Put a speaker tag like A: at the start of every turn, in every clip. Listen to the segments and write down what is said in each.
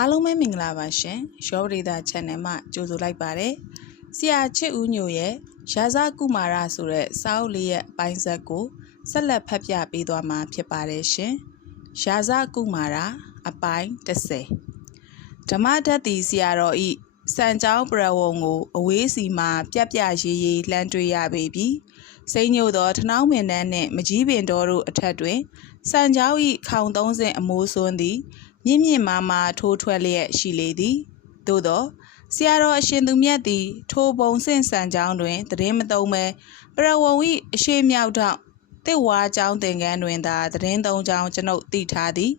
A: အားလုံးပဲမင်္ဂလာပါရှင်ရောပရိသ channel မှာကြိုဆိုလိုက်ပါတယ်ဆရာချစ်ဦးညိုရဲ့ရာဇကုမာရဆိုတဲ့စာအုပ်လေးရဲ့အပိုင်းဆက်ကိုဆက်လက်ဖတ်ပြပေးသွားမှာဖြစ်ပါတယ်ရှင်ရာဇကုမာရအပိုင်း30ဓမ္မဓာတ်တီဆရာတော်ဤစံကြောင်းပရဝုံကိုအဝေးစီမှာပြက်ပြရေးရေးလှမ်းတွေ့ရပေပြီစိန်ညိုသောထနောင်းပင်တန်းနှင့်မကြီးပင်တော်တို့အထက်တွင်စံကြောင်းဤခေါင်30အမိုးစွန်းသည် မြင့်မြင့်မားမားထိုးထွက်လျက်ရှိလေသည်သို့သောဆရာတော်အရှင်သူမြတ်သည် ထိုပုံစင့်စံကြောင်းတွင်တည်င်းမသုံးပဲပရဝုံဤအရှိမြောက်ထောင့်တစ်ဝါကျောင်းသင်္ကန်းတွင်သာတည်င်းသုံးကြောင်းကျွန်ုပ်သိထားသည်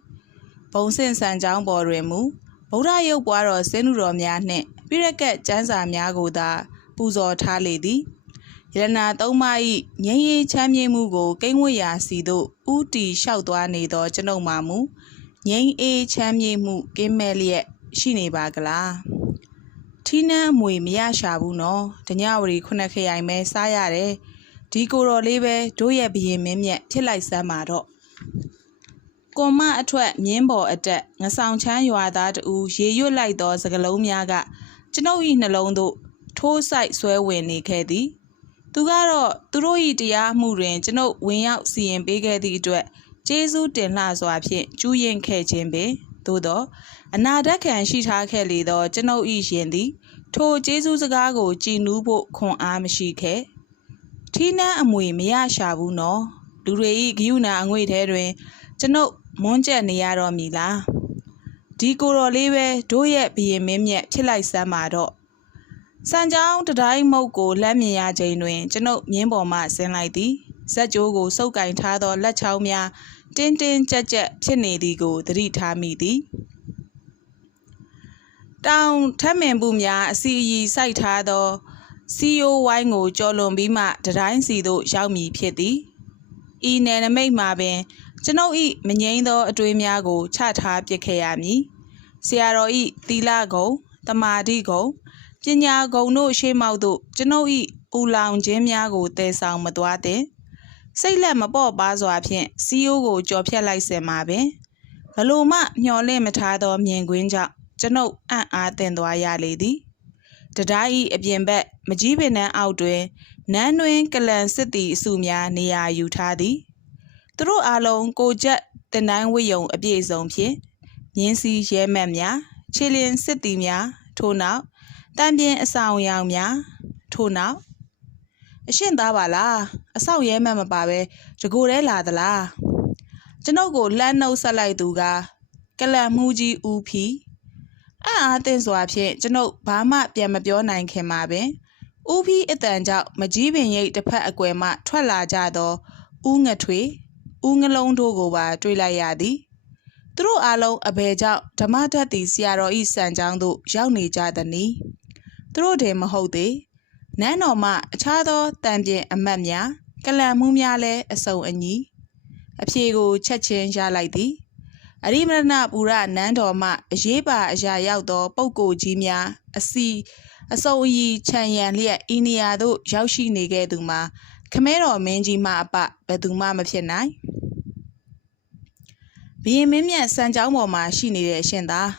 A: ဘုံစင့်စံကြောင်းပေါ်တွင်မူဗုဒ္ဓရုပ်ပွားတော်စင်းလူတော်များနှင့်ပြည့်ရက်ကကျမ်းစာများကိုသာ ပူဇော်ထားလေသည်ယရနာသုံးပါး၏ငြိမ်းရေးချမ်းမြေ့မှုကိုကိန်းဝတ်ရာစီသို့ဥတီလျှောက်သွားနေသောကျွန်ုပ်မှမူ ငြိမ်းအေးချမ်းမြေ့မှုကင်းမဲ့လျက်ရှိနေပါကလားထီးနှမ်းအမွေမရရှာဘူးနော်ဒညဝရီခုနှစ်ခရိုင်ပဲစားရတယ်ဒီကိုတော်လေးပဲတို့ရဲ့ဘရင်မင်းမြတ်ဖြစ်လိုက်စမ်းပါတော့ကွန်မအထွတ်မြင်းပေါ်အတက်ငဆောင်ချမ်းရွာသားတူရေရွတ်လိုက်သောစကလုံးများကကျွန်ုပ်၏နှလုံးသို့ထိုးဆိုင်ဆွဲဝင်နေခဲ့သည် သူကတော့သူတို့၏တရားမှုတွင်ကျွန်ုပ်ဝင်ရောက်စီရင်ပေးခဲ့သည့်အတွက် ကျေးဇူးတင်လှစွာဖြင့်ကျူးရင်ခဲ့ခြင်းပင်သို့သောအနာဓခံရှိထားခဲ့လေသော ကျွန်ုပ်၏ရင်သည် ထိုကျေးဇူးစကားကို ကြည်နူးဖို့ခွန်အားမရှိခဲ့ထီးနှမ်းအမွေမရရှာဘူးနော်လူတွေ၏ဂယုဏအငွေထဲတွင် ကျွန်ုပ်မွန်းကျက်နေရတော့မည်လားဒီကိုတော်လေးပဲတို့ရဲ့ဘရင်မင်းမြတ်ဖြစ်လိုက်စမ်းပါတော့စံကြောင်းတတိုင်းမုတ်ကိုလက်မြင်ရချိန်တွင် ကျွန်ုပ်မြင်းပေါ်မှဆင်းလိုက်သည်ဇက်ကြိုးကိုစုပ်ကင်ထားသောလက်ချောင်းများ တင်းတင်းကြပ်ကြပ်ဖြစ်နေသည်ကိုသတိထားမိသည်တောင်ထက်မင်ပုများအစီအီစိုက်ထားသောစီယိုဝိုင်းကိုကြော်လွန်ပြီးမှတတိုင်းစီသို့ရောက်မည်ဖြစ်သည်ဤနယ်နမိတ်မှာပင် ကျွန်ုပ်၏မငိမ့်သောအတွေးများကိုချထားပစ်ခဲ့ရမည်ဆရာတော်၏သီလဂုံတမာတိဂုံပညာဂုံတို့ရှေးမောက်သို့ကျွန်ုပ်၏ပူလောင်ခြင်းများကိုတည်ဆောင်မသွားသင့် စိတ်လက်မပေါ့ပါစွာဖြင့်စီယိုးကိုကြော်ဖြတ်လိုက်စင်မှာပင်ဘလို့မှမျော်လင့်မထားသောမြင်ကွင်းကြောင့်ကျွန်ုပ်အံ့အားသင့်သွားရလေသည်တဒါဤအပြင်ဘက်မကြီးပင်နှန်းအောက်တွင်နန်းတွင်ကလန်စစ်တီအစုများနေရာယူထားသည်သူတို့အားလုံးကိုကြက်တင်တိုင်းဝိယုံအပြည့်စုံဖြင့်မြင်းစီရဲမက်များခြေလျင်စစ်တီများထို့နောက်တံပြင်းအဆောင်ရောင်များထို့နောက် အရှင့်သားပါလားအဆောက်ရဲမှတ်မပါပဲတကိုယ်တည်းလာသလားကျွန်ုပ်ကိုလှမ်းနှုတ်ဆက်လိုက်သူကကလန်မှုကြီးဦးဖီအံ့အားသင့်စွာဖြင့်ကျွန်ုပ်ဘာမှပြန်မပြောနိုင်ခင်မှာပင်ဦးဖီအတန်ကြောင့်မကြီးပင်ရိပ်တစ်ဖက်အကွယ်မှထွက်လာကြသောဦးငထွေဦးငလုံးတို့ကိုပါတွေ့လိုက်ရသည်သူတို့အားလုံးအဘယ်ကြောင့်ဓမ္မဓာတ်တီဆရာတော်ဤစံကြောင်းသို့ရောက်နေကြသနည်းသူတို့တည်းမဟုတ်သေး နန်းတော်မှအခြားသောတံပြင်အမတ်များကလံမှုများလည်းအစုံအညီအဖြေကိုချက်ချင်းရလိုက်သည်အရိမရဏပူရနန်းတော်မှအရေးပါအရာရောက်သောပုပ်ကိုကြီးများအစီအစုံအီခြံရံလျက်ဤနေရာသို့ရောက်ရှိနေခဲ့သူမှာခမဲတော်မင်းကြီးမှအပဘယ်သူမှမဖြစ်နိုင်ဘီရင်မင်းမြတ်စံကြောင်းပေါ်မှာရှိနေတဲ့အရှင်သား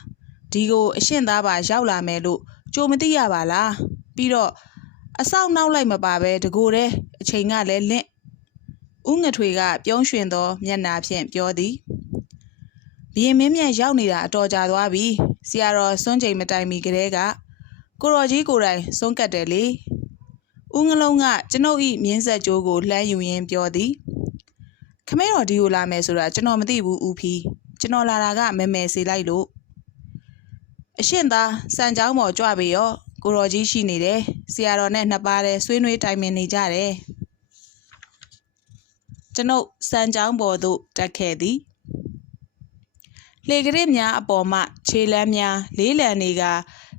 A: ဒီကိုအရှင်သားပါရောက်လာမယ်လို့ကြိုမသိရပါလားပြီးတော့ အဆောက်နောက်လိုက်မပါပဲတကိုယ်တည်းအချိန်ကလည်းလင့်ဦးငထွေကပြုံးရွှင်သောမျက်နာဖြင့်ပြောသည်ဘီရင်မင်းမြတ်ရောက်နေတာအတော်ကြာသွားပြီဆရာတော်စွန့်ချိန်မတိုင်မီကလေးကကိုတော်ကြီးကိုယ်တိုင်စွန့်ကတ်တယ်လေဦးငလုံးကကျွန်ုပ်ဤမြင်းဆက်ကြိုးကိုလှမ်းယူရင်းပြောသည်ခမဲတော်ဒီကိုလာမယ်ဆိုတာကျွန်တော်မသိဘူးဦးဖီကျွန်တော်လာတာကမဲမဲစေလိုက်လို့အရှင်သာစံကြောင်းပေါ်ကြွပေရော ကိုတော်ကြီးရှိနေတယ်ဆရာတော်နဲ့နှစ်ပါးတည်းဆွေးနွေးတိုင်ပင်နေကြတယ်ကျွန်ုပ်စံကြောင်းပေါ်သို့တက်ခဲ့သည်လေကရစ်များအပေါ်မှခြေလမ်းများလေးလံနေက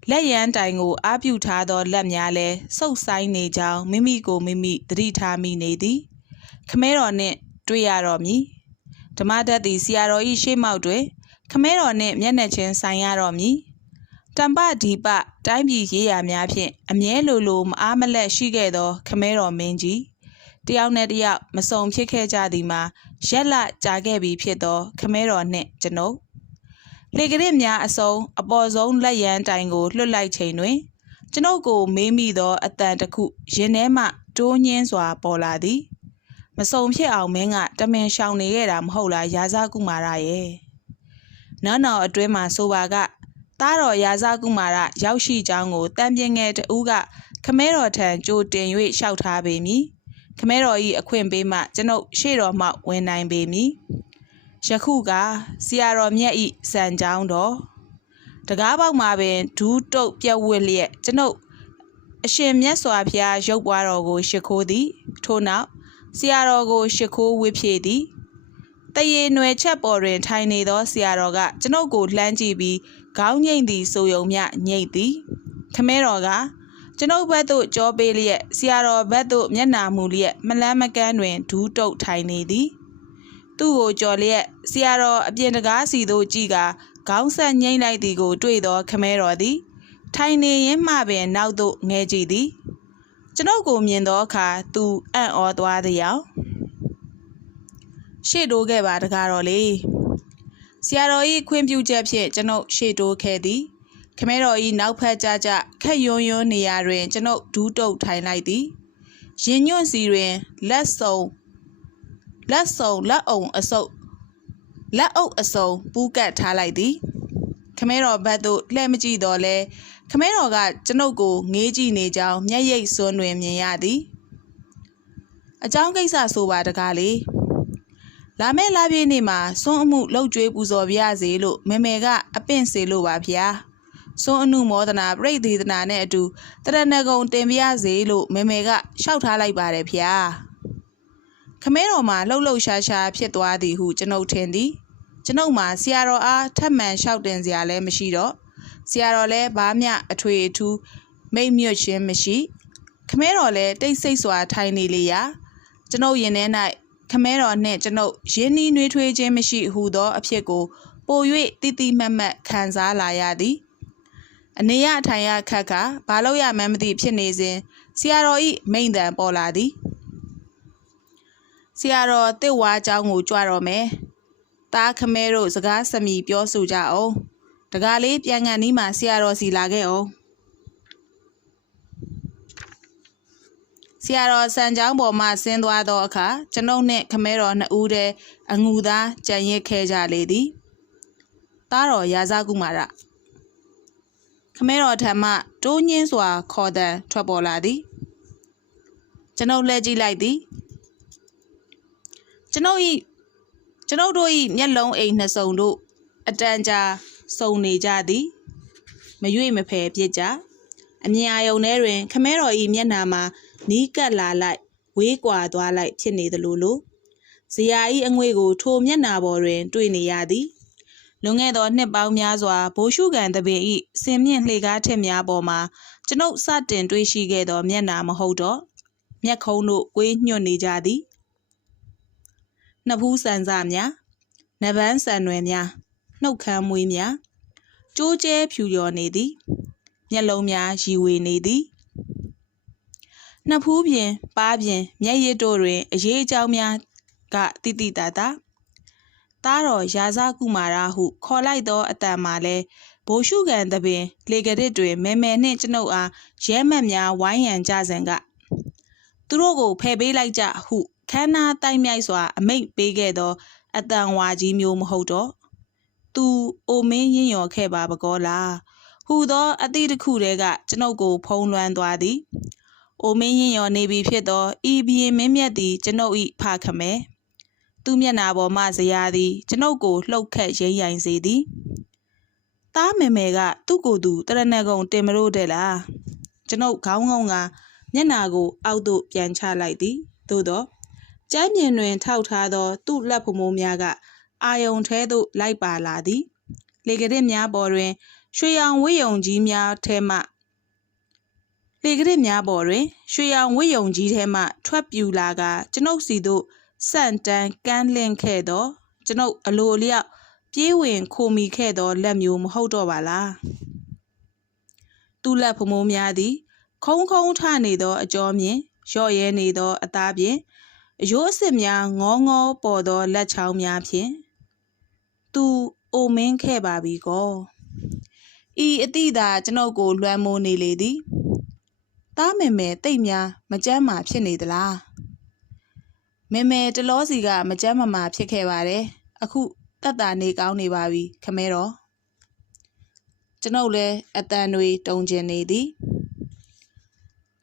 A: လက်ရန်တိုင်ကိုအားပြုထားသောလက်များလည်းဆုပ်ဆိုင်နေကြောင်းမိမိကိုမိမိသတိထားမိနေသည်ခမဲတော်နှင့်တွေ့ရတော့မည်ဓမ္မဒတ်သည်ဆရာတော်၏ရှေ့မောက်တွင်ခမဲတော်နှင့်မျက်နှာချင်းဆိုင်ရတော့မည် တမ္ပဒီပတိုင်းပြည်ရေးရာများဖြင့်အမြဲလိုလိုမအားမလက်ရှိခဲ့သော ခမဲတော်မင်းကြီးတယောက်နဲ့တယောက်မစုံဖြစ်ခဲ့ကြသည်မှာရက်လကြာခဲ့ပြီဖြစ်သော ခမဲတော်နှင့်ကျွန်ုပ်လေကရစ်များအစုံအပေါ်ဆုံးလက်ရန်တိုင်ကိုလွှတ်လိုက်ချိန်တွင် ကျွန်ုပ်ကိုမေးမိသောအတန်တစ်ခုရင်ထဲမှတိုးညင်းစွာပေါ်လာသည်မစုံဖြစ်အောင်မင်းကတမင်ရှောင်နေခဲ့တာမဟုတ်လားရာဇကုမာရရဲ့နောက်နောက်အတွင်းမှာဆိုပါက သားတော်ရာဇကုမာရရောက်ရှိကြောင်းကိုတံပြင်းငယ်တူကခမဲတော်ထံကြိုတင်၍လျှောက်ထားပေမည်ခမဲတော်၏အခွင့်ပေးမှကျွန်ုပ်ရှေ့တော်မှဝင်နိုင်ပေမည်ယခုကဆရာတော်မြတ်၏စံကြောင်းတော်တကားပေါက်မှာပင်ဒူးတုတ်ပြက်ဝစ်လျက်ကျွန်ုပ်အရှင်မြတ်စွာဘုရားရုပ်ပွားတော်ကိုရှ िख ိုးသည်ထို့နောက်ဆရာတော်ကိုရှ िख ိုးဝစ်ဖြည့်သည်တရေနွယ်ချက်ပေါ်တွင်ထိုင်နေသောဆရာတော်ကကျွန်ုပ်ကိုလှမ်းကြည့်ပြီး ခေါင်းငိမ့်သည်ဆိုယုံမျှညိတ်သည်ခမဲတော်ကကျွန်ုပ်ဘက်သို့ကြောပေးလျက်ဆရာတော်ဘက်သို့မျက်နာမူလျက်မလန်းမကန်းတွင်ဒူးတုတ်ထိုင်နေသည် သူ့ကိုကြော်လျက်ဆရာတော်အပြင်တကားစီသို့ကြည့်ကာခေါင်းဆက်ငိမ့်လိုက်သည်ကိုတွေ့သောခမဲတော်သည် ထိုင်နေရင်းမှပင်နောက်သို့ငဲကြည့်သည် ကျွန်ုပ်ကိုမြင်သောအခါသူအံ့ဩသွားသည်ယောင်ရှေ့တိုးခဲ့ပါတကားတော်လေ ဆရာတော်၏ခွင့်ပြုချက်ဖြင့်ကျွန်ုပ်ရှေ့တိုးခဲ့သည်ခမဲတော်၏နောက်ဖက်ကြကြခက်ယွန်းယွန်းနေရာတွင် ကျွန်ုပ်ဒူးတုတ်ထိုင်လိုက်သည်ရင်ညွန့်စီတွင်လက်စုံလက်စုံလက်အုံအစုပ်လက်အုပ်အစုံပူးကတ်ထားလိုက်သည်ခမဲတော်ဘက်သို့လှည့်မကြည့်တော့လဲခမဲတော်ကကျွန်ုပ်ကိုငေးကြည့်နေကြောင်းမျက်ရိပ်စွန်းတွင်မြင်ရသည်အကြောင်းကိစ္စဆိုပါတကားလေ လာမယ့်လပြည့်နေ့မှာစွန်းအမှုလှုပ်ကြွေးပူဇော်ပြရစေလို့မေမေကအပင့်စေလို့ပါဗျာစွန်းအမှုမောဒနာပြိဋ္ဌေဒနာနဲ့အတူတရဏဂုံတင်ပြရစေလို့မေမေကရှောက်ထားလိုက်ပါတယ်ဗျာခမဲတော်မှာလှုပ်လှုပ်ရှားရှားဖြစ်သွားသည်ဟုကျွန်ုပ်ထင်သည်ကျွန်ုပ်မှာဆရာတော်အားထပ်မံလျှောက်တင်စရာလည်းမရှိတော့ဆရာတော်လည်းဘာမျှအထွေအထူးမိတ်မြွတ်ခြင်းမရှိ ခမဲတော်လည်းတိတ်ဆိတ်စွာထိုင်နေလေရာကျွန်ုပ်ရင်ထဲ၌ ခမဲတော်နှင့်ကျွန်ုပ်ရင်းနှီးနှွေးထွေးခြင်းမရှိဟုသောအဖြစ်ကိုပို၍တိတိမတ်မတ်ခံစားလာရသည်အနေရထိုင်ရခတ်ကဘာလို့ရမှန်းမသိဖြစ်နေစဉ်ဆရာတော်ဤမိန်တန်ပေါ်လာသည်ဆရာတော်တစ်ဝါเจ้าကိုကြွတော်မယ်သားခမဲတို့စကားစမီပြောဆိုကြအောင်တကားလေးပြန်ကန်နီးမှာဆရာတော်စီလာခဲ့အောင် ဆရာတော်စံချောင်းပေါ်မှဆင်းသွားသောအခါကျွန်ုပ်နှင့်ခမဲတော်နှစ်ဦးတည်းအငူသားကြံရစ်ခဲ့ကြလေသည်သားတော်ရာဇကုမာရခမဲတော်ထံမှတိုးညင်းစွာခေါ်တံထွက်ပေါ်လာသည်ကျွန်ုပ်လှည့်ကြည့်လိုက်သည်ကျွန်ုပ်ဤကျွန်ုပ်တို့၏မျက်လုံးအိမ်နှစ်စုံတို့အတန်ကြာစုံနေကြသည်မရွေ့မဖယ်ပြစ်ကြအမြင်အာယုံထဲတွင် ခမဲတော်၏မျက်နှာမှာ နီးကပ်လာလိုက်ဝေးကွာသွားလိုက်ဖြစ်နေသလိုလိုဇရာ၏အငွေကိုထိုမျက်နှာပေါ်တွင် တွေ့နေရသည်လွန်ခဲ့သောနှစ်ပေါင်းများစွာဘိုးရှုကန်တပင်ဤစင်မြင့်လှေကားထက်များပေါ်မှာကျွန်ုပ်စတင်တွေ့ရှိခဲ့သောမျက်နှာမဟုတ်တော့မျက်ခုံးတို့ကွေးညွတ်နေကြသည်နှစ်ဖူးဆန်စများနဗန်းဆန်ွယ်များနှုတ်ခမ်းမွေးများကျိုးကျဲဖြူလျော်နေသည်မျက်လုံးများရီဝေနေသည် နှစ်ဖူးပြင်ပါးပြင်မျက်ရည်တို့တွင်အရေးအကြောင်းများကတိတိတသာသားတော်ရာဇကုမာရဟု ခေါ်လိုက်သောအတန်မှာလဲဘိုလ်ရှုကန်သပင် လေကရစ်တွင်မဲမဲနှင့်ကျွန်ုပ်အားရဲမက်များဝိုင်းရန်ကြစဉ်ကသူတို့ကိုဖယ်ပေးလိုက်ကြဟုခမ်းနားတိုက်မြိုက်စွာ အမိန့်ပေးခဲ့သောအတန်ဝါကြီးမျိုးမဟုတ်တော့သူအိုမင်းရင်ရော်ခဲ့ပါပကောလားဟူသောအသည့်တစ်ခုတည်းကကျွန်ုပ်ကိုဖုံးလွှမ်းသွားသည် အိုမင်းရင်ရော်နေပြီဖြစ်သောဤဘီရင်မင်းမြတ်သည်ကျွန်ုပ်၏ဖခမဲသူမျက်နာပေါ်မှဇရာသည်ကျွန်ုပ်ကိုလှုပ်ခတ်ရိမ့်ရိုင်စေသည်သားမေမေကသူ့ကိုယ်သူတရဏဂုံတင်မလို့တဲ့လားကျွန်ုပ်ခေါင်းငုံကမျက်နာကိုအောက်သို့ပြန်ချလိုက်သည်သို့သောကျမ်းမြင်တွင်ထောက်ထားသော သူ့လက်ဖမိုးများကအာယုံထဲသို့လိုက်ပါလာသည်လေကရစ်များပေါ်တွင်ရွှေရောင်ဝိယုံကြီးများထဲမှ လေကရစ်များပေါ်တွင် ရွှေရောင်ဝိယုံကြီးထဲမှထွက်ပြူလာကကျွန်ုပ်စီသို့စန့်တန်းကန်းလင့်ခဲ့သောကျွန်ုပ်အလိုအလျောက်ပြေးဝင်ခိုမိခဲ့သောလက်မျိုးမဟုတ်တော့ပါလားသူ့လက်ဖမိုးများသည် ခုံခုံထနေသောအကြောမြင်ရော့ရဲနေသောအသားဖြင့်အယိုးအစ်စ်များငေါငေါပေါ်သောလက်ချောင်းများဖြင့်သူအိုမင်းခဲ့ပါပြီကောဤအတိသာကျွန်ုပ်ကိုလွှမ်းမိုးနေလေသည် တားမယ်မယ်တိတ်များမကြမ်းမာဖြစ်နေသလားမယ်မယ်တလောစီကမကြမ်းမမာဖြစ်ခဲ့ပါတယ်အခုတက်တာနေကောင်းနေပါပြီခမဲတော်ကျွန်ုပ်လည်းအတန်တွေတုံကျင်နေသည်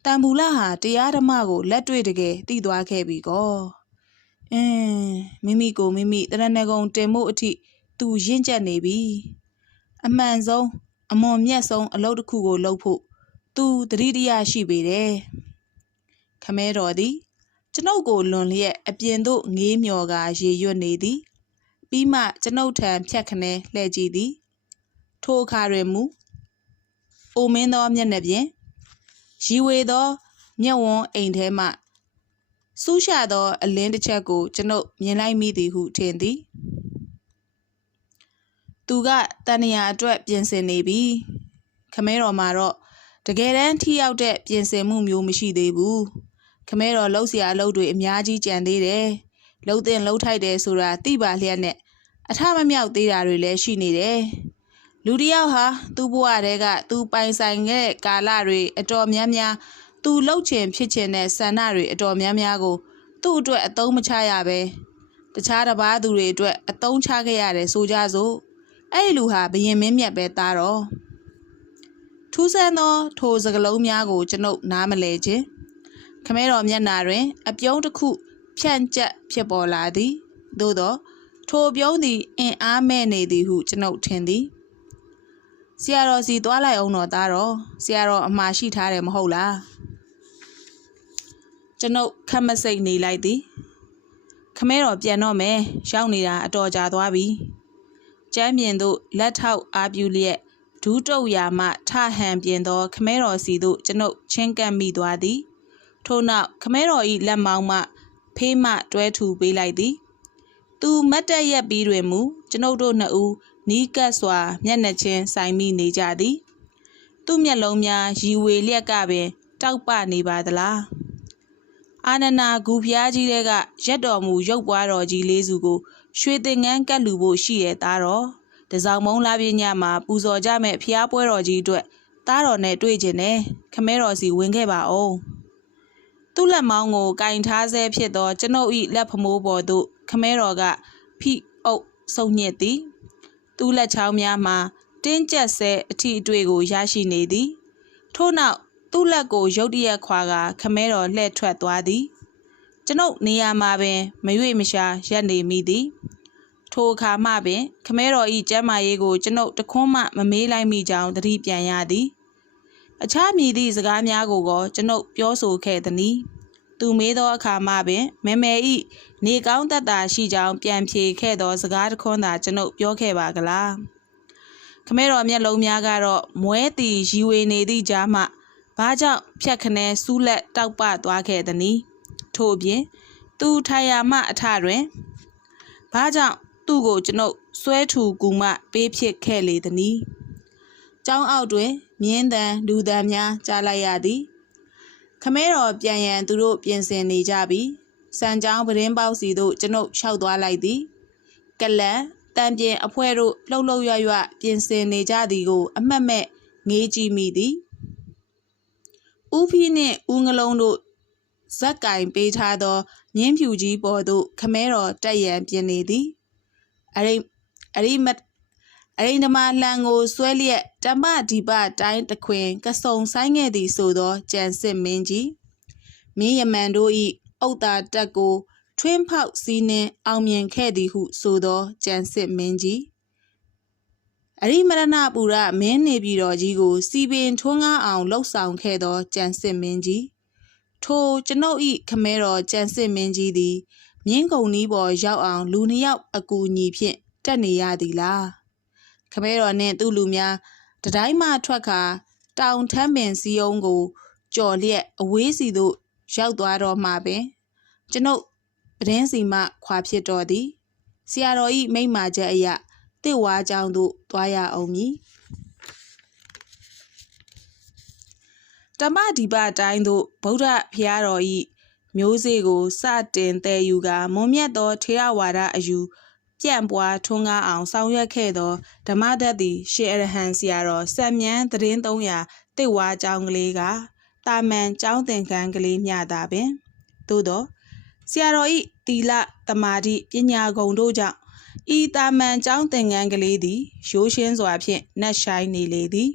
A: တန်ဘူးလာဟာတရားဓမ္မကိုလက်တွေ့တကယ်သိသွားခဲ့ပြီကောအင်းမိမိကိုမိမိတရဏဂုံတင်မှုအထိသူရင့်ကျက်နေပြီအမှန်ဆုံးအမွန်မြတ်ဆုံးအလုပ်တစ်ခုကိုလုပ်ဖို့ သူတတိတရရှိပေတယ်ခမဲတော်သည် ကျွန်ုပ်ကိုလွန်လျက်အပြင်သို့ငေးမျော်ကာရေရွတ်နေသည်ပြီးမှကျွန်ုပ်ထံဖြတ်ခနဲလှည့်ကြည့်သည်ထိုအခါတွင်မူအိုမင်းသောမျက်နှာပြင်ရီဝေသောမျက်ဝန်းအိမ်ထဲမှစူးရှသောအလင်းတစ်ချက်ကို ကျွန်ုပ်မြင်လိုက်မိသည်ဟုထင်သည်သူကတန်ရာအတွက်ပြင်ဆင်နေပြီခမဲတော်မှာတော့ တကယ်တမ်းထိရောက်တဲ့ပြင်ဆင်မှုမျိုးမရှိသေးဘူးခမဲတော်လှုပ်ရှားအလုပ်တွေအများကြီးကြံသေးတယ်လှုပ်တင်လှုပ်ထိုက်တယ်ဆိုတာသိပါလျက်နဲ့အထမမြောက်သေးတာတွေလည်းရှိနေတယ်လူတယောက်ဟာသူ့ဘဝတည်းကသူပိုင်ဆိုင်ခဲ့ကာလတွေအတော်များများသူလှုပ်ချင်ဖြစ်ချင်တဲ့ဆန္ဒတွေအတော်များများကို သူ့အတွက်အသုံးမချရပဲတခြားတစ်ပါးသူတွေအတွက်အသုံးချခဲ့ရတယ်ဆိုကြစို့အဲ့ဒီလူဟာဘယင်မင်းမြတ်ပဲသားတော့ ထူးဆန်းသောထိုစကလုံးများကိုကျွန်ုပ်နားမလဲခြင်းခမဲတော်မျက်နာတွင် အပြုံးတစ်ခုဖြန့်ကျက်ဖြစ်ပေါ်လာသည်သို့သော ထိုပြုံးသည်အင်အားမဲ့နေသည်ဟုကျွန်ုပ်ထင်သည်ဆရာတော်စီသွားလိုက်အောင်တော့သားတော်ဆရာတော်အမှားရှိထားတယ်မဟုတ်လားကျွန်ုပ်ခက်မစိတ်နေလိုက်သည်ခမဲတော်ပြန်တော့မယ်ရောက်နေတာအတော်ကြာသွားပြီကျမ်းပြင်သို့လက်ထောက်အားပြုလျက် ဒူးတုတ်ရာမှထဟန်ပြင်သော ခမဲတော်စီသို့ကျွန်ုပ်ချင်းကပ်မိသွားသည်ထို့နောက်ခမဲတော်၏လက်မောင်းမှဖေးမှတွဲထူပေးလိုက်သည်သူမတ်တက်ရက်ပြီးတွင်မူကျွန်ုပ်တို့နှစ်ဦးနီးကပ်စွာ မျက်နှာချင်းဆိုင်မိနေကြသည် သူ့မျက်လုံးများရီဝေလျက်ကပင် တောက်ပနေပါသလားအာနနာဂူဖျားကြီးတဲ့ကရက်တော်မူရုပ်ပွားတော်ကြီးလေးစုကို ရွှေသင်္ကန်းကတ်လူဖို့ရှိရဲ့သားတော် တစောင်းမုံလာပြညမှာပူဇော်ကြမဲ့ဖျားပွဲတော်ကြီးအတွက်သားတော်နဲ့တွေ့ကျင်တယ်ခမဲတော်စီဝင်ခဲ့ပါအောင်သူ့လက်မောင်းကိုကင်ထားဆဲဖြစ်သောကျွန်ုပ်၏လက်ဖမိုးပေါ်သို့ခမဲတော်ကဖိအုပ်ဆုံညစ်သည်သူ့လက်ချောင်းများမှာတင်းကျပ်ဆဲအထီအတွေ့ကိုရရှိနေသည်ထို့နောက်သူ့လက်ကိုရုတ်တရက်ခွာကခမဲတော်လှည့်ထွက်သွားသည်ကျွန်ုပ်နေရာမှာပင်မရွေ့မရှာရက်နေမိသည် ထိုအခါမှပင် ခမဲတော်ဤကျမ်းမာရေးကိုကျွန်ုပ်တခွန်းမှမမေးလိုက်မိကြောင်းသတိပြန်ရသည်အခြားမည်သည့်စကားများကိုក៏ကျွန်ုပ်ပြောဆိုခဲ့သည်။သူမေးသောအခါမှပင်မဲမဲဤနေကောင်းတတ်တာရှိကြောင်းပြန်ဖြေခဲ့သောစကားတစ်ခွန်းသာကျွန်ုပ်ပြောခဲ့ပါကလား။ခမဲတော်မျက်လုံးများကတော့မွဲတီရီဝေနေသည့်ကြားမှဘာကြောင့်ဖြတ်ခနဲစူးလက်တောက်ပသွားခဲ့သနည်းထို့အပြင် သူထိုင်ရာမှအထတွင်ဘာကြောင့် သူ့ကိုကျွန်ုပ်ဆွဲထူကူမှပေးဖြစ်ခဲ့လေသနည်းကျောင်းအောက်တွင်မြင်းတန်လူတန်များကြားလိုက်ရသည်ခမဲတော်ပြန်ရန်သူတို့ပြင်ဆင်နေကြပြီစံကြောင်းပရင်ပေါက်စီတို့ကျွန်ုပ်လျှောက်သွားလိုက်သည်ကလန်တန်ပြင်အဖွဲတို့လှုပ်လှုပ်ရွရွပြင်ဆင်နေကြသည်ကို အမှတ်မဲ့ငေးကြည့်မိသည်ဦးဖီးနှင့်ဦးငလုံးတို့ဇက်ကင်ပေးထားသောမြင်းဖြူကြီးပေါ်သို့ခမဲတော်တက်ရန်ပြင်နေသည် အရိအရိမအရိဓမာလှန်ကိုဆွဲလျက်တမဒီပတိုင်းတခွင်ကစုံဆိုင်ခဲ့သည်ဆိုသောကြံစစ်မင်းကြီးမင်းယမန်တို့၏အုတ်တာတက်ကိုထွင်းဖောက်စီးနှင်းအောင်မြင်ခဲ့သည်ဟုဆိုသောကြံစစ်မင်းကြီးအရိမရဏပူရမင်းနေပြည်တော်ကြီးကို စီပင်ထွန်းကားအောင်လှုပ်ဆောင်ခဲ့သောကြံစစ်မင်းကြီးထိုကျွန်ုပ်၏ခမဲတော်ကြံစစ်မင်းကြီးသည် မြင်းကုံနီးပေါ်ရောက်အောင် လူနှစ်ယောက်အကူအညီဖြင့်တက်နေရသည်လားခမဲတော်နှင့်သူ့လူများတတိုင်းမှထွက်ခါတောင်ထမ်းပင်စီယုံကိုကြော်လျက်အဝေးစီသို့ရောက်သွားတော့မှပင် ကျွန်ုပ်ပဒင်းစီမှခွာဖြစ်တော်သည်ဆရာတော်ဤမိမ့်မာချက်အရာတစ်ဝါကြောင်သို့သွားရအောင်မည်တမ္ပဒီပတိုင်းသို့ဗုဒ္ဓဖျားတော်ဤ မျိုးစေ့ကိုစတင်တည်ယူကာမွန်မြတ်သောထေရဝါဒအယူပြန့်ပွားထွန်းကားအောင်ဆောင်ရွက်ခဲ့သောဓမ္မဒတ်သည်ရှင်အရဟံဆရာတော်စံမြန်းသတင်း300တစ်ဝါကျောင်းကလေးကတာမန်ကျောင်းသင်ခန်းကလေးမျှသာပင်သို့သောဆရာတော်ဤတီလတမာတိပညာဂုံတို့ကြောင့်ဤတာမန်ကျောင်းသင်ခန်းကလေးသည် ရိုးရှင်းစွာဖြင့်နတ်ဆိုင်နေလေသည်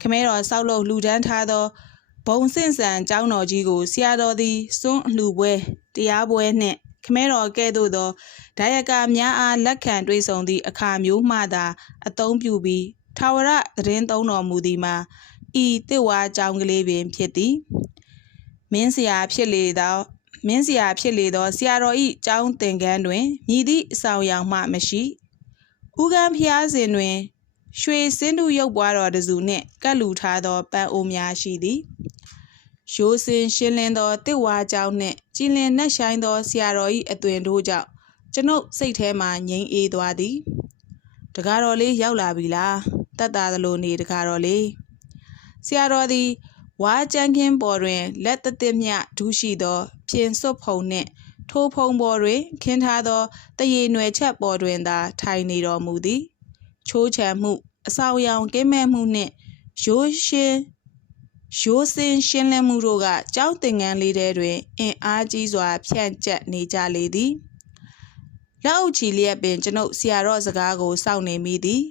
A: ခမဲတော်ဆောက်လုပ်လှူဒန်းထားသော ဘုံစင့်စံကျောင်းတော်ကြီးကိုဆရာတော်သည်စွန့်လှူပွဲတရားပွဲနှင့်ခမဲတော်ကဲ့သို့သောဒါယကာများအားလက်ခံတွေ့ဆုံသည့်အခါမျိုးမှသာအသုံးပြုပြီးထာဝရသတင်းသုံးတော်မူသည်မှာဤတစ်ဝါကြောင်ကလေးပင်ဖြစ်သည်မင်းစရာဖြစ်လေသောမင်းစရာဖြစ်လေသောဆရာတော်ဤကျောင်းသင်ခန်းတွင်မြည်သည့်အဆောင်ရောင်မှမရှိဥကံဖျားစဉ်တွင် ရွှေစင်းတုရုပ်ပွားတော်တစုနှင့်ကတ်လူထားသောပန်းအိုးများရှိသည် ရိုးစင်ရှင်းလင်းသောတစ်ဝါကြောင်နှင့်ကြည်လင်နက်ဆိုင်သောဆရာတော်၏အသွင်တို့ကြောင့်ကျွန်ုပ်စိတ်ထဲမှငြိမ်အေးသွားသည်တကားတော်လေးရောက်လာပြီလားတတ်တာသလိုနေတကားတော်လေးဆရာတော်သည်ဝါကြမ်းခင်းပေါ်တွင် လက်တသစ်မြဒူးရှိသောပြင်စွတ်ဖုံနှင့် ထိုးဖုံပေါ်တွင် ခင်းထားသောတရေနွယ်ချက်ပေါ်တွင်သာ ထိုင်နေတော်မူသည် ချိုးချံမှု အဆောင်ရောင်ကင်းမဲ့မှုနှင့်ရိုးရှင်း ရိုးစင်ရှင်းလင်းမှုတို့ကကြောက်တင်ငန်းလေးတဲတွင်အင်အားကြီးစွာ ဖြန့်ကျက်နေကြလေသည်လက်အုပ်ချီလျက်ပင်ကျွန်ုပ်ဆရာတော်စကားကိုစောင့်နေမိသည်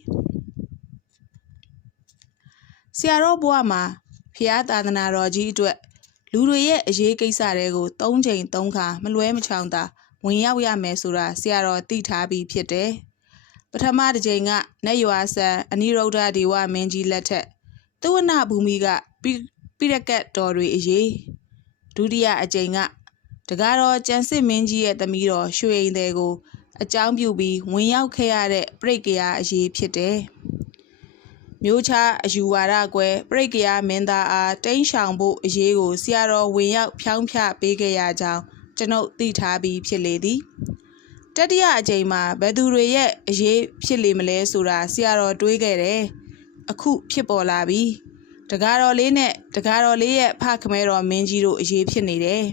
A: ဆရာတော်ဘဝမှာဖျားသာသနာတော်ကြီးအတွက်လူတွေရဲ့အရေးကိစ္စတွေကို၃ချိန်၃ခါမလွဲမချောင်သာဝင်ရောက်ရမယ်ဆိုတာဆရာတော်သိထားပြီးဖြစ်တယ်ပထမတစ်ချိန်ကနတ်ရွာဆန်အနိရုဒ္ဓဒေဝမင်းကြီးလက်ထက်သဝနဘူမိက ပိရကတ်တော်တွေအရေးဒုတိယအကြိမ်ကတကားတော်ကျန်စစ်မင်းကြီးရဲ့သမီးတော်ရွှေအိမ်သည်ကို အကြောင်းပြုပြီးဝင်ရောက်ခဲ့ရတဲ့ပြိတ်ကရာအရေးဖြစ်တယ်။မျိုးချအယူဝါဒကွဲပြိတ်ကရာမင်းသားအားတိန့်ရှောင်ဖို့အရေးကိုဆရာတော်ဝင်ရောက်ဖြောင်းဖြပေးခဲ့ရကြောင်းကျွန်ုပ်သိထားပြီးဖြစ်လေသည်။တတိယအကြိမ်မှာဘယ်သူတွေရဲ့အရေးဖြစ်လေမလဲဆိုတာဆရာတော်တွေးခဲ့တယ်။အခုဖြစ်ပေါ်လာပြီ။ တကားတော်လေးနဲ့တကားတော်လေးရဲ့ဖခမဲတော်မင်းကြီးတို့အရေးဖြစ်နေတယ်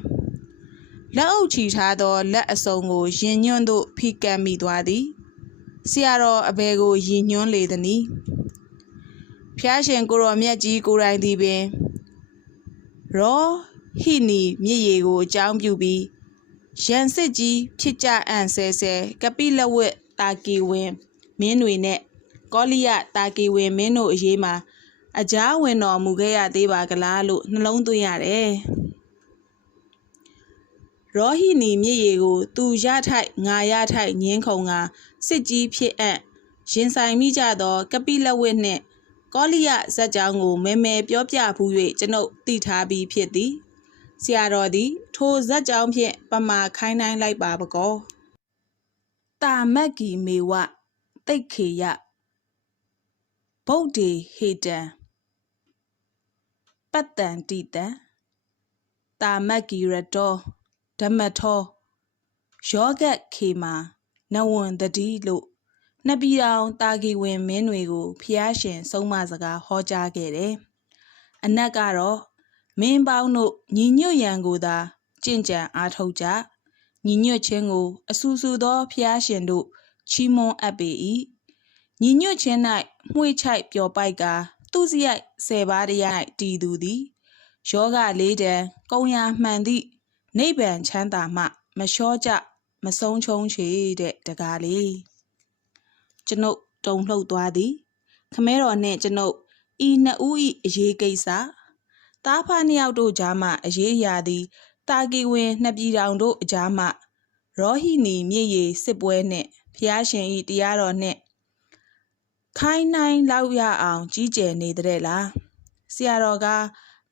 A: ။လက်အုပ်ချီထားသောလက်အစုံကိုရင်ညွန့်သို့ဖိကပ်မိသွားသည်ဆရာတော်အဘယ်ကိုရင်ညွှန်းလေသနည်းဖျားရှင်ကိုရောမြတ်ကြီးကိုရိုင်းသည်ပင်ရောဟိနီမြစ်ရည်ကိုအကြောင်းပြုပြီးရန်စစ်ကြီးဖြစ်ကြအံ့ဆဲဆဲကပိလဝတ်တာကီဝင်းမင်းတွေနဲ့ကောလိယတာကီဝင်းမင်းတို့အရေးမှာ အကြားဝင်တော်မူခဲ့ရသေးပါကလားလို့နှလုံးသွင်းရတယ်ရောဟိနီမြစ်ရေကို သူရထိုက်ငါရထိုက်ငင်းခုံကစစ်ကြီးဖြစ်အပ်ရင်ဆိုင်မိကြသော ကပိလဝိနှင့်ကောလိယဇက်ကြောင်းကိုမဲမဲပြောပြဖူး၍ကျွန်ုပ်သိထားပြီးဖြစ်သည်ဆရာတော်သည် ထိုဇက်ကြောင်းဖြင့်ပမာခိုင်းနိုင်လိုက်ပါပကောတာမက်ကီမေဝတိတ်ခေယဗုဒ္ဓေဟေတံ ပတ္တန်တိတံတာမက်ကီရတောဓမ္မထောယောဂတ်ခေမာနဝွန်တတိလို့နှစ်ပြည်တော်တာဂီဝင်မင်းတွေကိုဖျားရှင် ဆုံးမစကားဟောကြားခဲ့တယ်။အနက်ကတော့မင်းပေါင်းတို့ညီညွတ်ရန်ကိုသာကြင်ကြံအားထုတ်ကြညီညွတ်ခြင်းကို အဆူဆူသောဖျားရှင်တို့ချီးမွမ်းအပ်ပေ၏ညီညွတ်ခြင်း၌မှွေချိုက်ပျော်ပိုက်က သူစရိုက်ဆယ်ပါးတရား၌တည်သူသည်ယောဂလေးတံကုံရာမှန်သည့်နိဗ္ဗာန်ချမ်းသာမှ မလျှော့ကြမဆုံးချုံးချေတဲ့တကားလေးကျွန်ုပ်တုံလှုပ်သွားသည် ခမဲတော်နှင့်ကျွန်ုပ်ဤနှစ်ဦး၏အရေးကိစ္စတားဖာနှစ်ယောက်တို့ကြားမှအရေးအရာသည်တာကီဝင်နှစ်ပြည်တော်တို့အကြားမှရောဟိနီမြေရည်စစ်ပွဲနှင့်ဖျားရှင်၏တရားတော်နှင့် ခိုင်းနိုင်လောက်ရအောင်ကြီးကျယ်နေတဲ့လားဆရာတော်က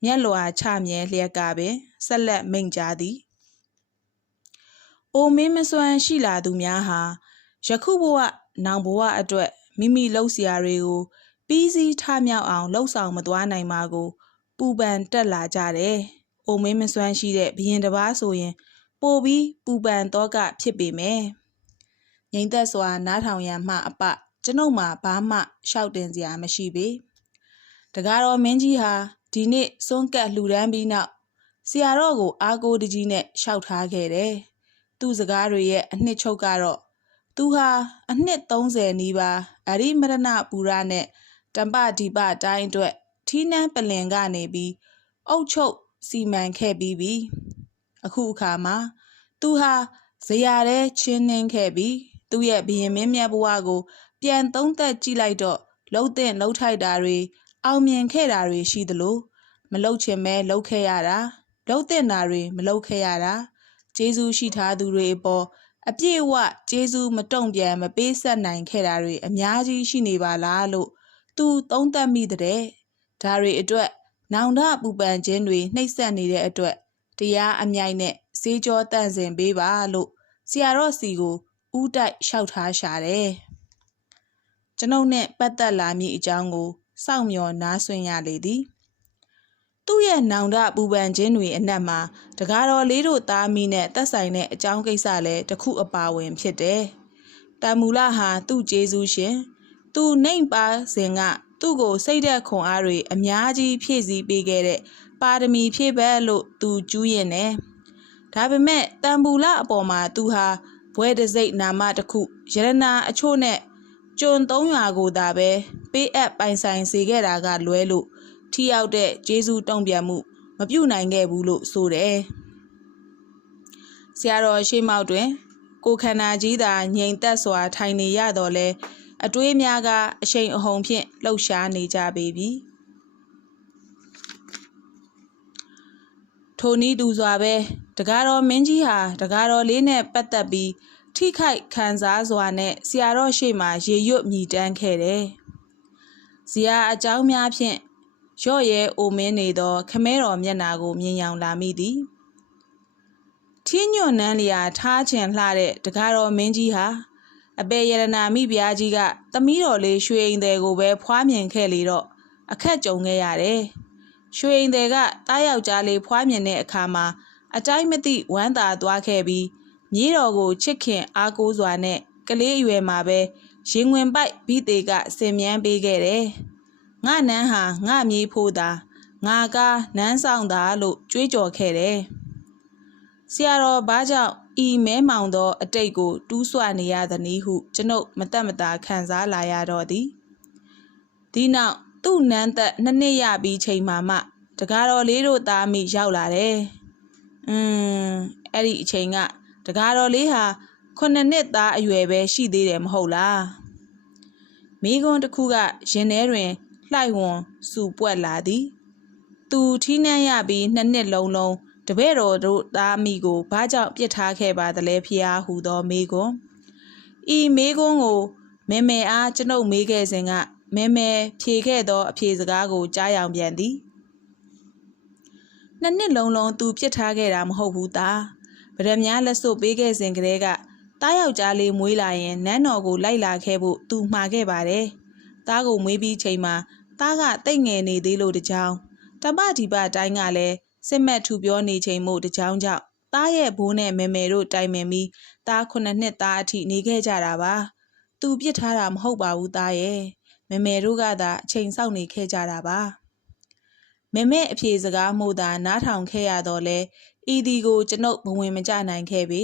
A: မျက်လွာချမြဲလျက်ကပင်ဆက်လက်မိန့်ကြားသည်။အိုမင်းမစွမ်းရှိလာသူများဟာယခုဘဝနောင်ဘဝအတွက်မိမိလှုပ်ရှားတွေကိုပြီးစီးထမြောက်အောင်လှုပ်ဆောင်မသွားနိုင်ပါကို ပူပန်တက်လာကြတယ်။အိုမင်းမစွမ်းရှိတဲ့ဘရင်တစ်ပါးဆိုရင် ပိုပြီးပူပန်တော့ကဖြစ်ပေမယ်။ငိမ့်သက်စွာနားထောင်ရန်မှအပ ကျွန်ုပ်မှာဘာမှရှောက်တင်စရာမရှိပေ။တကားတော်မင်းကြီးဟာဒီနေ့စွန့်ကပ်လှူဒန်းပြီးနောက်ဆရာတော်ကိုအားကိုးတကြီးနဲ့ရှောက်ထားခဲ့တယ်။သူ့စကားတွေရဲ့အနှစ်ချုပ်ကတော့သူသူဟာအနှစ်30နီးပါးအရိမရဏပူရနဲ့တမ္ပဒီပတိုင်းအတွက်ထီးနှန်းပလင်ကနေပြီးအုတ်ချုပ်စီမံခဲ့ပြီးပြီအခုအခါမှာသူဟာဇရာထဲချင်းနှင်းခဲ့ပြီး သူ့ရဲ့ဘရင်မင်းမြတ်ဘဝကို ပြန်သုံးသက်ကြည့်လိုက်တော့လှုပ်တဲ့လှုပ်ထိုက်တာတွေအောင်မြင်ခဲ့တာတွေရှိသလိုမလှုပ်ချင်မဲလှုပ်ခဲ့ရတာလှုပ်တဲ့နာတွေမလှုပ်ခဲ့ရတာကျေးဇူးရှိထားသူတွေအပေါ်အပြည့်အဝကျေးဇူးမတုံ့ပြန်မပေးဆက်နိုင်ခဲ့တာတွေအများကြီးရှိနေပါလားလို့သူသုံးသပ်မိတဲ့ဒါတွေအတွက်နောင်တပူပန်ခြင်းတွေနှိပ်စက်နေတဲ့အတွက်တရားအမြိုက်နဲ့ဈေးကြောတန့်စင်ပေးပါလို့ဆရာတော်စီကို ဥတိုက်လျှောက်ထားရှာတယ်။ကျွန်ုပ်နဲ့ပတ်သက်လာမည့်အကြောင်းကိုစောင့်မျှော်နားဆွင့်ရလေသည်။သူ့ရဲ့နောင်တပူပန်ခြင်းတွေအနက်မှာတကားတော်လေးတို့သားမိနဲ့သက်ဆိုင်တဲ့အကြောင်းကိစ္စလည်းတစ်ခုအပါဝင်ဖြစ်တယ်။တန်မူလဟာသူ့ကျေးဇူးရှင်။သူနှိမ်ပါစဉ်ကသူ့ကိုစိတ်သက်ခွန်အားတွေအများကြီးဖြည့်ဆည်းပေးခဲ့တဲ့ပါရမီဖြည့်ဘက်လို့သူကျူးရင်တယ်။ဒါပေမဲ့တန်ဘူလအပေါ်မှာသူဟာ ဘွဲတစိတ်နာမတစ်ခုယရနာအချို့နဲ့ကျုံ300ကိုသာပဲပေးအပ်ပိုင်ဆိုင်စေခဲ့တာကလွဲလို့ထိရောက်တဲ့ဂျေဇူးတုံ့ပြန်မှု မပြုတ်နိုင်ခဲ့ဘူးလို့ဆိုတယ်။ဆရာတော်ရှိမောက်တွင် ကိုခန္ဓာကြီးသာငြိမ်သက်စွာ ထိုင်နေရတော့လဲအတွေးများကအရှိန်အဟုန်ဖြင့်လှုပ်ရှားနေကြပေပြီထိုနည်းတူစွာပဲ တကားတော်မင်းကြီးဟာတကားတော်လေးနဲ့ပတ်သက်ပြီးထိခိုက်ခံစားစွာနဲ့ဆရာတော်ရှေ့မှာရေရွတ်မြည်တမ်းခဲ့တယ်။ဇရာအကြောင်းများဖြင့်ရော့ရဲအိုမင်းနေသော ခမဲတော်မျက်နာကိုမြင်ရောင်လာမိသည်။ထင်းညွန့်နန်းလျာထားချင်လှတဲ့တကားတော်မင်းကြီးဟာအပေရတနာမိဖုရားကြီးကသမီးတော်လေးရွှေအိမ်သည်ကိုပဲဖွားမြင်ခဲ့လေတော့အခက်ကြုံခဲ့ရတယ်။ရွှေအိမ်သည်ကတားယောက်ျားလေးဖွားမြင်တဲ့အခါမှာ အတိုင်းမသိဝမ်းသာသွားခဲ့ပြီးမြေးတော်ကိုချစ်ခင်အားကိုးစွာနဲ့ကလေးအရွယ်မှာပဲရင်ဝင်ပိုက်ပြီးသေးကဆင်မြန်းပေးခဲ့တယ်။ငါနန်းဟာငါမြေးဖို့သာငါကားနန်းဆောင်သာလို့ကြွေးကြော်ခဲ့တယ်။ဆရာတော်ဘာကြောင့်ဤမဲမောင်သောအတိတ်ကိုတူးဆွနေရသည်နည်းဟုကျွန်ုပ်မတက်မတာခံစားလာရတော့သည်ဒီနောက်သူ့နန်းသက်နှစ်နှစ်ရပြီးချိန်မှမှတကားတော်လေးတို့သားမိရောက်လာတယ်။ အင်းအဲ့ဒီအချိန်ကတကားတော်လေးဟာခုနှစ်နှစ်သားအရွယ်ပဲရှိသေးတယ်မဟုတ်လား။မိကွန်းတစ်ခုကရင်ထဲတွင်လှိုက်ဝွန်စူပွက်လာသည်။သူထီးနှံ့ရပြီးနှစ်နှစ်လုံးလုံးတပည့်တော်တို့သားမိကိုဘာကြောင့်ပြစ်ထားခဲ့ပါသလဲဖျားဟူသောမေကွန်းဤမေကွန်းကိုမဲမဲအားကျွန်ုပ်မေးခဲ့စဉ်ကမဲမဲဖြေခဲ့သောအဖြေစကားကိုကြားရောင်ပြန်သည် နှစ်နှစ်လုံးလုံးသူပြစ်ထားခဲ့တာမဟုတ်ဘူးသားဗရမများလက်စွပ်ပေးခဲ့စဉ်ကတည်းကတားယောက်ျားလေးမွေးလာရင်နန်းတော်ကိုလိုက်လာခဲ့ဖို့သူမှာခဲ့ပါတယ်သားကိုမွေးပြီးချိန်မှာသားကတိတ်ငယ်နေသေးလို့တကြောင်တပဒီပတိုင်းကလည်းစစ်မက်ထူပြောနေချိန်မို့တကြောင်ကြောင့်သားရဲ့ဘိုးနဲ့မေမေတို့တိုင်ပင်ပြီးသားခုနှစ်နှစ်သားအထိနေခဲ့ကြတာပါသူပြစ်ထားတာမဟုတ်ပါဘူးသားရဲ့မေမေတို့ကသာအချိန်စောင့်နေခဲ့ကြတာပါ မေမေအဖြေစကားမှုသာနားထောင်ခဲ့ရတော့လဲဤဒီကိုကျွန်ုပ်ဘဝင်မကြနိုင်ခဲ့ပေ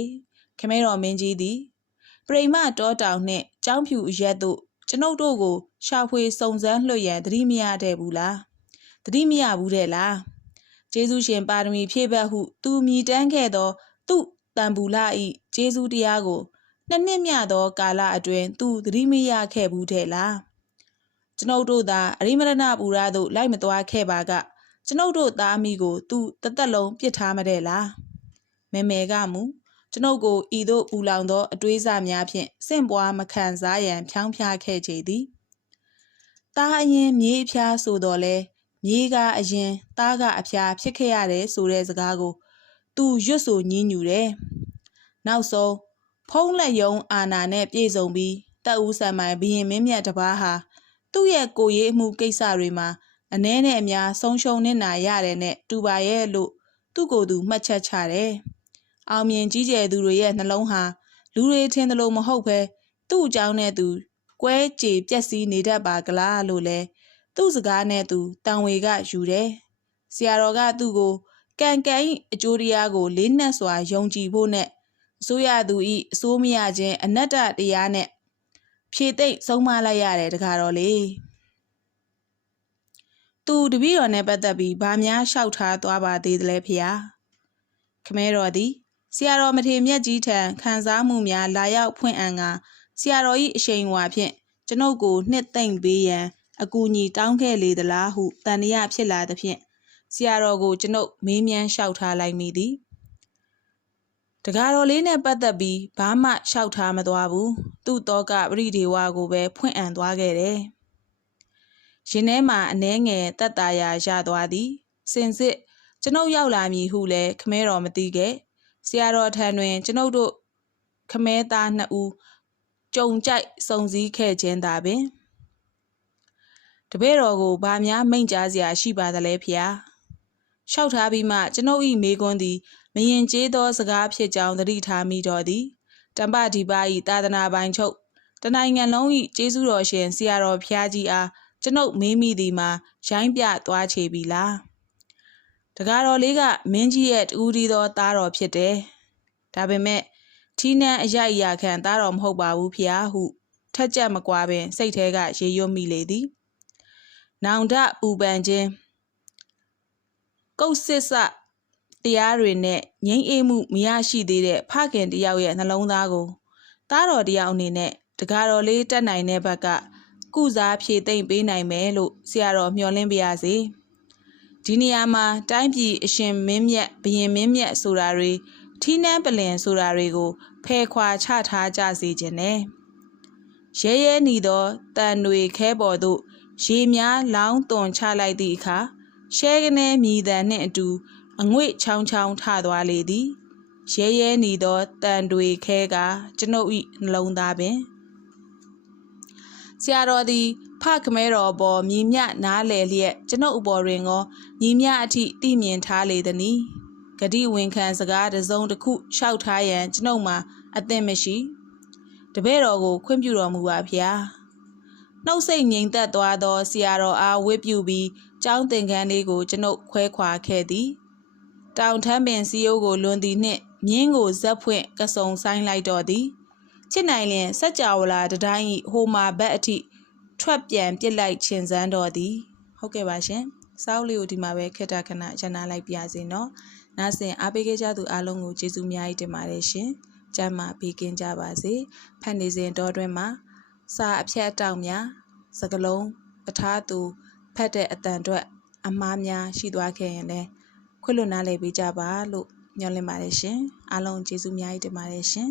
A: ခမဲတော်မင်းကြီးသည်ပရိမတောတောင်နှင့်ကျောင်းဖြူရက်တို့ကျွန်ုပ်တို့ကိုရှာဖွေစုံစမ်းလွှတ်ရန်တတိမရတဲ့ဘူးလားတတိမရဘူးတဲ့လားကျေးဇူးရှင်ပါရမီဖြည့်ဘက်ဟု သူမြည်တမ်းခဲ့သော သူ့တန်ဘူးလာဤကျေးဇူးတရားကိုနှစ်နှစ်မြသော ကာလအတွင်းသူသတိမရခဲ့ဘူးတဲ့လားကျွန်ုပ်တို့သာအရိမရဏပူရသို့လိုက်မသွားခဲ့ပါက ကျွန်ုပ်တို့သားမိကို သူတသက်လုံးပြစ်ထားမတဲ့လားမေမေကမူကျွန်ုပ်ကိုဤသို့ပူလောင်သောအတွေးစားများဖြင့်စင့်ပွားမခံစားရန်ဖြောင်းဖျားခဲ့ကြသည်တားအရင်မြေးအဖျားဆိုတော်လဲမြေးကအရင်တားကအဖျားဖြစ်ခဲ့ရတယ်ဆိုတဲ့စကားကို သူရွတ်ဆိုညင်းညူတယ်နောက်ဆုံးဖုံးလက်ယုံအာနာနဲ့ပြေဆုံးပြီးတက်ဦးဆံမိုင်ဘရင်မင်းမြတ်တပားဟာသူ့ရဲ့ကိုရေးမှုကိစ္စတွေမှာ အနှဲနဲ့အများဆုံးရှုံးနေတာရတယ်နဲ့တူပါရဲ့လို့သူ့ကိုယ်သူမှတ်ချက်ချတယ်။အောင်မြင်ကြီးကျယ်သူတွေရဲ့နှလုံးဟာလူတွေထင်သလိုမဟုတ်ပဲသူ့အကြောင်းနဲ့သူကွဲကြေပြက်စီးနေတတ်ပါကလားလို့လဲသူ့စကားနဲ့သူတန်ဝေကယူတယ်။ဆရာတော်ကသူ့ကိုကံကံအကျိုးတရားကိုလေးနက်စွာယုံကြည်ဖို့နဲ့အစိုးရသူဤအစိုးမရခြင်းအနတ္တတရားနဲ့ဖြေသိမ့်ဆုံးမလိုက်ရတယ်တကားတော့လေ သူတပည့်တော်နဲ့ပတ်သက်ပြီးဗာများလျှောက်ထားသွားပါသေးတယ်ဖေဟာခမဲတော်သည်ဆရာတော်မထေမြတ်ကြီးထံခံစားမှုများလာရောက်ဖွင့်အံကဆရာတော်၏အရှိန်အဝါဖြင့်ကျွန်ုပ်ကိုနှစ်သိမ့်ပေးရန်အကူအညီတောင်းခဲ့လေသလားဟုတန်တရားဖြစ်လာသဖြင့်ဆရာတော်ကိုကျွန်ုပ်မေးမြန်းလျှောက်ထားလိုက်မိသည်တကားတော်လေးနဲ့ပတ်သက်ပြီးဘာမှလျှောက်ထားမသွားဘူးသူ့တော့ကပရိဒေဝကိုပဲဖွင့်အံသွားခဲ့တယ် ရင်ထဲမှာအနှဲငယ်တက်တာရာရသွားသည်စင်စစ်ကျွန်ုပ်ရောက်လာမည်ဟုလည်းခမဲတော်မသိခဲ့ဆရာတော်ထံတွင် ကျွန်ုပ်တို့ခမဲသားနှစ်ဦးကြုံကြိုက်စုံစည်းခဲ့ခြင်းသာပင်တပည့်တော်ကိုဗာများမိန့်ကြားစရာရှိပါသလဲဖျားလျှောက်ထားပြီးမှကျွန်ုပ်၏မိကွန်းသည်မရင်ကျေးသောစကားဖြစ်ကြောင်းသတိထားမိတော်သည်တမ္ပဒီပါ၏သာသနာပိုင်ချုပ်တနိုင်ငံလုံး၏ကျေးဇူးတော်ရှင်ဆရာတော်ဖျားကြီးအား ကျွန်ုပ်မေးမိသည်မှာရိုင်းပြသွားချေပြီလားတကားတော်လေးကမင်းကြီးရဲ့တူဒီသောသားတော်ဖြစ်တယ်ဒါပေမဲ့ထီးနှံအရိုက်အရာခံသားတော်မဟုတ်ပါဘူးဖျားဟုထက်ကြက်မကွာပင် စိတ်ထဲကရေရွတ်မိလေသည်နောင်တပူပန်ခြင်းကုတ်စစ်စတရားတွေနဲ့ငြိမ်းအေးမှုမရရှိသေးတဲ့ဖခင်တယောက်ရဲ့နှလုံးသားကို သားတော်တယောက်အနေနဲ့တကားတော်လေးတက်နိုင်တဲ့ဘက်က ကုစားဖြည့်သိမ့်ပေးနိုင်မယ်လို့ဆရာတော်မျှော်လင့်ပါရစေဒီနေရာမှာတိုင်းပြည်အရှင်မင်းမြတ်ဘရင်မင်းမြတ်ဆိုတာတွေထီးနှန်းပလင်ဆိုတာတွေကိုဖယ်ခွာချထားကြစေခြင်းနဲ့ရဲရဲနီသောတန်တွေခဲပေါ်သို့ရေများလောင်းသွန်ချလိုက်သည့်အခါရှဲကနေမြည်တံနှင့်အတူအငွေ့ချောင်းချောင်းထသွားလေသည်ရဲရဲနီသောတန်တွေခဲကကျွန်ုပ်၏နှလုံးသားပင် ဆရာတော်သည် ဖခမဲတော်ပေါ်မြည်မြနားလေလျက်ကျွန်ုပ်အပေါ်တွင်ကောမြည်မြအထိသိမြင်ထားလေသည်။ဂတိဝင်ခံစကားတစုံတစ်ခုလျှောက်ထားရန်ကျွန်ုပ်မှာအသင့်မရှိ။တပည့်တော်ကို ခွင့်ပြုတော်မူပါဗျာ။နှုတ်ဆက်ငြိမ်သက်သွားသောဆရာတော်အားဝတ်ပြုပြီးကျောင်းသင်ခန်းလေးကိုကျွန်ုပ်ခွဲခွာခဲ့သည်။တောင်ထမ်းပင်စီယိုးကိုလွန်သည်နှင့်မြင်းကိုဇက်ဖွင့်ကစုံဆိုင်လိုက်တော်သည်။ ချစ်နိုင်လျင်စัจ java လာတတိုင်းဤဟိုမာဘက်အထိထွက်ပြန်ပြစ်လိုက်ခြင်းစမ်းတော်သည်ဟုတ်ကဲ့ပါရှင်စောက်လေးကိုဒီမှာပဲခေတ္တခဏရနာလိုက်ပြစေနော်နားဆင်အားပေးခဲ့ကြသူအားလုံးကိုကျေးဇူးများကြီးတင်ပါတယ်ရှင်ကျမ်းမာပေးကင်းကြပါစေဖတ်နေစဉ်တော့တွင်မှာစာအဖြတ်အတောက်များစကလုံးပထားသူဖတ်တဲ့အတန်အတွက်အမားများရှိသွားခဲ့ရင်လည်းခွင့်လွတ်နားလည်ပေးကြပါလို့ညွှန်လင့်ပါတယ်ရှင်အားလုံးကျေးဇူးများကြီးတင်ပါတယ်ရှင်